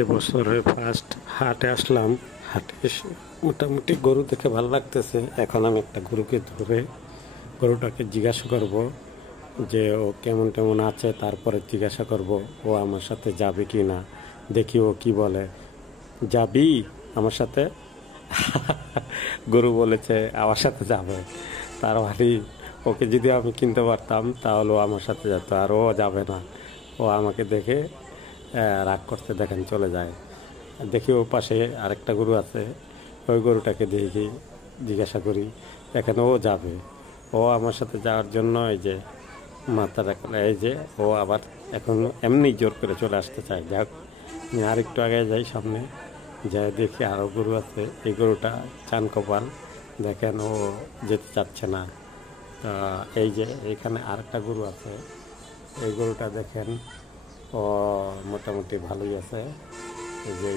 এবছরে ফার্স্ট হাটে আসলাম। হাটে এসে মোটামুটি গরু দেখে ভালো লাগতেছে। এখন আমি একটা গরুকে ধরে গরুটাকে জিজ্ঞাসা করব যে ও কেমন টেমন আছে, তারপরে জিজ্ঞাসা করব ও আমার সাথে যাবে কি না, দেখি ও কি বলে। যাবি আমার সাথে? গরু বলেছে আমার সাথে যাবে। তার মানে ওকে যদি আমি কিনতে পারতাম তাহলে ও আমার সাথে যেত, আর ও যাবে না। ও আমাকে দেখে রাগ করতে দেখেন চলে যায়। দেখি ও পাশে আরেকটা গরু আছে, ওই গরুটাকে দেখি, জিজ্ঞাসা করি, দেখেন ও যাবে। ও আমার সাথে যাওয়ার জন্য এই যে মাথা রাখলে, এই যে ও আবার এখন এমনি জোর করে চলে আসতে চায়। যাক, আমি আরেকটু আগে যাই সামনে, যাই দেখি আরও গরু আছে। এই গরুটা চান কপাল, দেখেন ও যেতে চাচ্ছে না। তা এই যে এখানে আরেকটা গরু আছে, এই গরুটা দেখেন ও মোটামুটি ভালোই আছে। এই যে